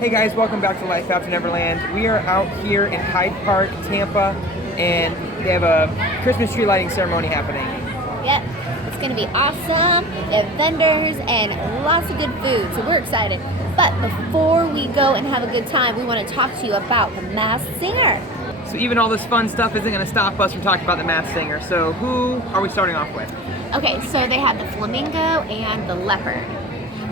Hey guys, welcome back to Life After Neverland. We are out here in Hyde Park, Tampa, and they have a Christmas tree lighting ceremony happening. Yep, it's gonna be awesome. They have vendors and lots of good food, so we're excited. But before we go and have a good time, we want to talk to you about the Masked Singer. So even all this fun stuff isn't going to stop us from talking about the Masked Singer. So who are we starting off with? Okay, so they had the Flamingo and the Leopard,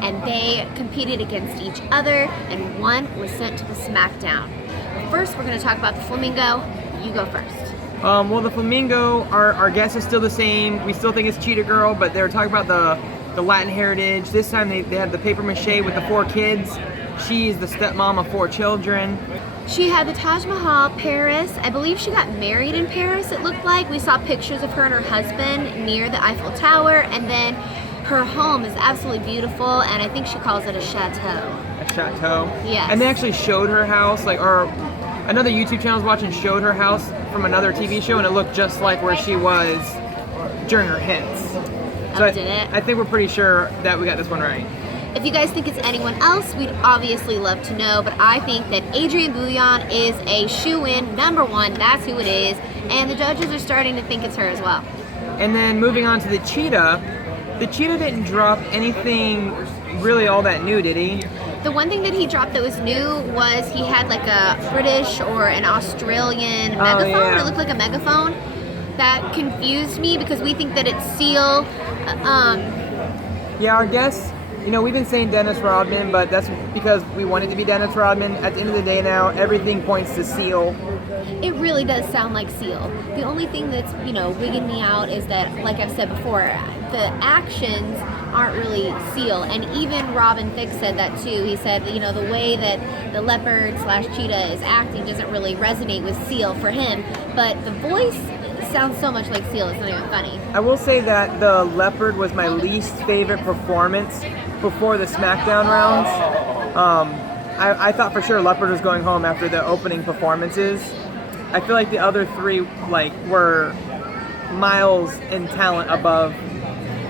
and they competed against each other, and one was sent to the SmackDown. But first, we're going to talk about the Flamingo. You go first. Well, the Flamingo, our guess is still the same. We still think it's Cheetah Girl, but they were talking about the Latin heritage. This time they had the paper mache with the 4 kids. She is the stepmom of 4 children. She had the Taj Mahal, Paris. I believe she got married in Paris, it looked like. We saw pictures of her and her husband near the Eiffel Tower, and then her home is absolutely beautiful, and I think she calls it a chateau. A chateau? Yes. And they actually showed her house, or another YouTube channel I was watching showed her house from another TV show, and it looked just like where she was during her hits. So did it? I think we're pretty sure that we got this one right. If you guys think it's anyone else, we'd obviously love to know, but I think that Adrienne Bouillon is a shoo-in, #1, that's who it is, and the judges are starting to think it's her as well. And then moving on to the Cheetah didn't drop anything really all that new, did he? The one thing that he dropped that was new was he had like a British or an Australian megaphone. Yeah. It looked like a megaphone. That confused me because we think that it's Seal. Yeah, our guess, we've been saying Dennis Rodman, but that's because we want it to be Dennis Rodman. At the end of the day now, everything points to Seal. It really does sound like Seal. The only thing that's, wigging me out is that, like I've said before, the actions aren't really Seal. And even Robin Thicke said that too. He said, the way that the Leopard/Cheetah is acting doesn't really resonate with Seal for him. But the voice sounds so much like Seal, it's not even funny. I will say that the Leopard was my least favorite performance before the SmackDown rounds. I thought for sure Leopard was going home after the opening performances. I feel like the other 3 were miles in talent above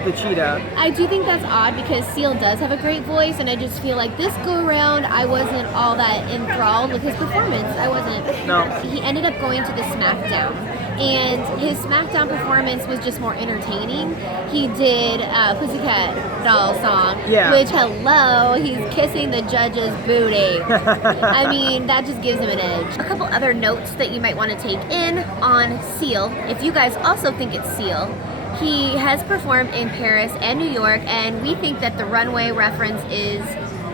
the Cheetah. I do think that's odd because Seal does have a great voice, and I just feel like this go around I wasn't all that enthralled with his performance. I wasn't. No. He ended up going to the SmackDown, and his SmackDown performance was just more entertaining. He did a Pussycat Doll song, which, hello, he's kissing the judge's booty. I mean, that just gives him an edge. A couple other notes that you might want to take in on Seal. If you guys also think it's Seal, he has performed in Paris and New York, and we think that the runway reference is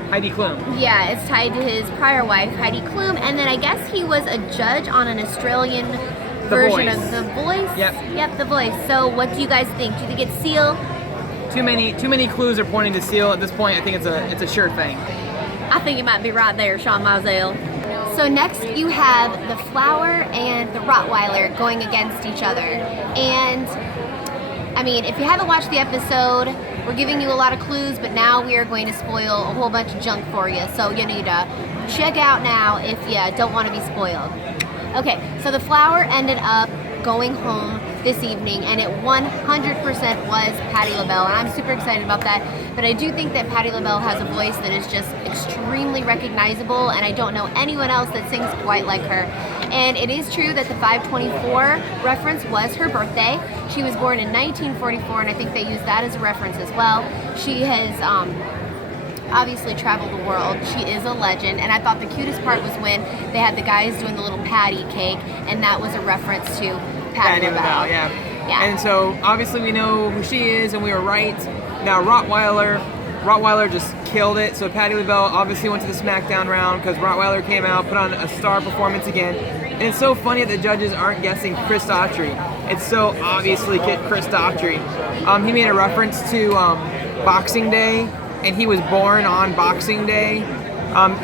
Heidi Klum. Yeah, it's tied to his prior wife, Heidi Klum, and then I guess he was a judge on an Australian version of The Voice. Yep, The Voice. So what do you guys think? Do you think it's Seal? Too many clues are pointing to Seal at this point. I think it's a sure thing. I think you might be right there, Sean Mizell. So next you have the Flower and the Rottweiler going against each other. And I mean, if you haven't watched the episode, we're giving you a lot of clues, but now we are going to spoil a whole bunch of junk for you. So you need to check out now if you don't want to be spoiled. Okay, so the Flower ended up going home this evening, and it 100% was Patti LaBelle, and I'm super excited about that. But I do think that Patti LaBelle has a voice that is just extremely recognizable, and I don't know anyone else that sings quite like her. And it is true that the 524 reference was her birthday. She was born in 1944, and I think they used that as a reference as well. She has obviously traveled the world. She is a legend, and I thought the cutest part was when they had the guys doing the little patty cake, and that was a reference to Patti LaBelle. Yeah. Yeah. And so obviously we know who she is, and we were right. Now Rottweiler just killed it. So Patti LaBelle obviously went to the SmackDown round because Rottweiler came out, put on a star performance again. And it's so funny that the judges aren't guessing Chris Daughtry. It's so obviously Chris Daughtry. He made a reference to Boxing Day, and he was born on Boxing Day.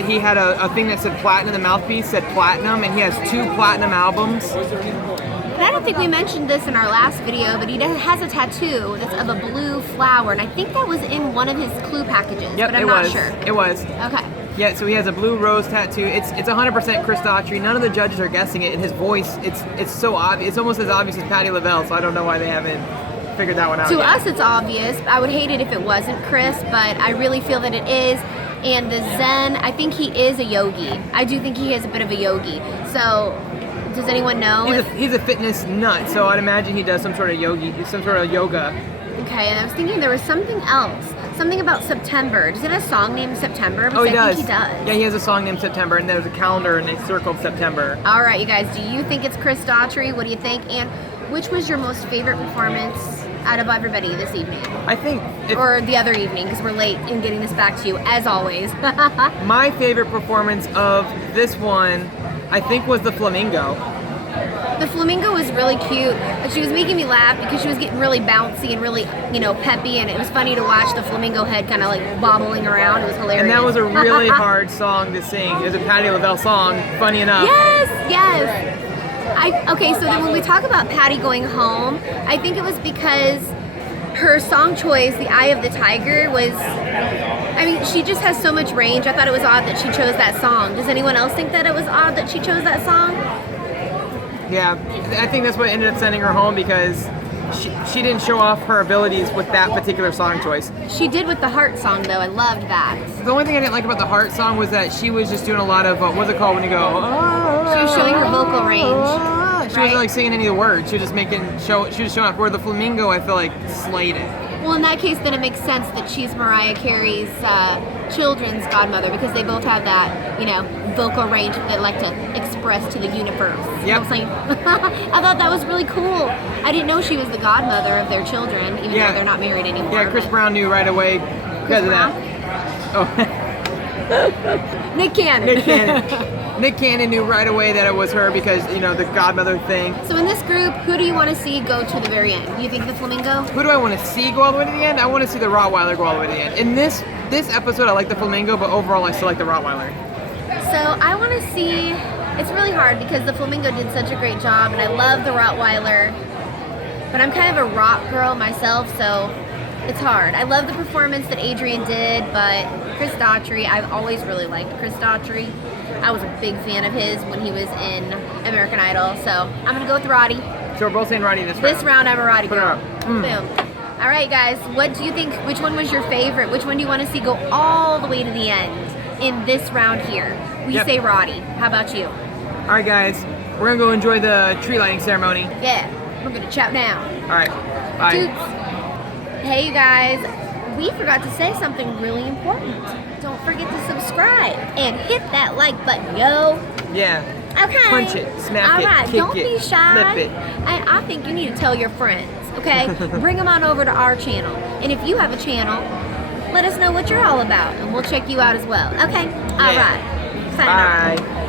He had a thing that said platinum, the mouthpiece said platinum, and he has 2 platinum albums. And I don't think we mentioned this in our last video, but he has a tattoo that's of a blue flower, and I think that was in one of his clue packages, but I'm not sure. It was. Okay. Yeah, so he has a blue rose tattoo. It's 100% Chris Daughtry. None of the judges are guessing it, and his voice, it's so obvious. It's almost as obvious as Patti LaBelle, so I don't know why they haven't figured that one out To yet. us, it's obvious. I would hate it if it wasn't Chris, but I really feel that it is. And the Zen, I think he is a yogi. I do think he is a bit of a yogi. So, does anyone know? He's a fitness nut, so I'd imagine he does some sort of yoga. Okay, and I was thinking there was something else. Something about September. Does it have a song named September? Because He does. I think he does. Yeah, he has a song named September, and there's a calendar, and they circled September. All right, you guys, do you think it's Chris Daughtry? What do you think? And which was your most favorite performance out of everybody this evening? I think... Or the other evening, because we're late in getting this back to you, as always. My favorite performance of this one, I think, was the Flamingo. The Flamingo was really cute, but she was making me laugh because she was getting really bouncy and really, peppy, and it was funny to watch the Flamingo head kind of like bobbling around. It was hilarious. And that was a really hard song to sing. It was a Patti LaBelle song, funny enough. Yes. Okay, so then when we talk about Patti going home, I think it was because her song choice, The Eye of the Tiger, was, she just has so much range. I thought it was odd that she chose that song. Does anyone else think that it was odd that she chose that song? Yeah, I think that's what ended up sending her home, because she didn't show off her abilities with that particular song choice. She did with the Heart song, though. I loved that. The only thing I didn't like about the Heart song was that she was just doing a lot of, what's it called when you go? She was showing her vocal range. She wasn't like singing any of the words. She was just she was showing off. Where the Flamingo, I feel like, slayed it. Well, in that case, then it makes sense that she's Mariah Carey's children's godmother, because they both have that, vocal range that they like to express to the universe. Yep. You know what I'm saying? I thought that was really cool. I didn't know she was the godmother of their children, even though they're not married anymore. Yeah, Chris Brown knew right away because of that. Oh. Nick Cannon. Nick Cannon knew right away that it was her because, the godmother thing. So in this group, who do you want to see go to the very end? Do you think the Flamingo? Who do I want to see go all the way to the end? I want to see the Rottweiler go all the way to the end. In this episode, I like the Flamingo, but overall, I still like the Rottweiler. So I want to see, it's really hard because the Flamingo did such a great job, and I love the Rottweiler, but I'm kind of a rock girl myself, so it's hard. I love the performance that Adrian did, but Chris Daughtry, I've always really liked Chris Daughtry. I was a big fan of his when he was in American Idol, so I'm going to go with Roddy. So we're both saying Roddy this round. This round, I'm a Roddy girl. Boom. All right, guys, what do you think? Which one was your favorite? Which one do you want to see go all the way to the end in this round here? We say Roddy. How about you? All right, guys, we're going to go enjoy the tree lighting ceremony. Yeah, we're going to chow down. All right, bye. Toots. Hey, you guys, we forgot to say something really important. Don't forget to subscribe and hit that like button, yo. Yeah. Okay. Punch it, smack All it, right, kick don't it, be shy. flip it. I think you need to tell your friends, okay? Bring them on over to our channel. And if you have a channel, let us know what you're all about, and we'll check you out as well. Okay? All right. Signing off. Bye.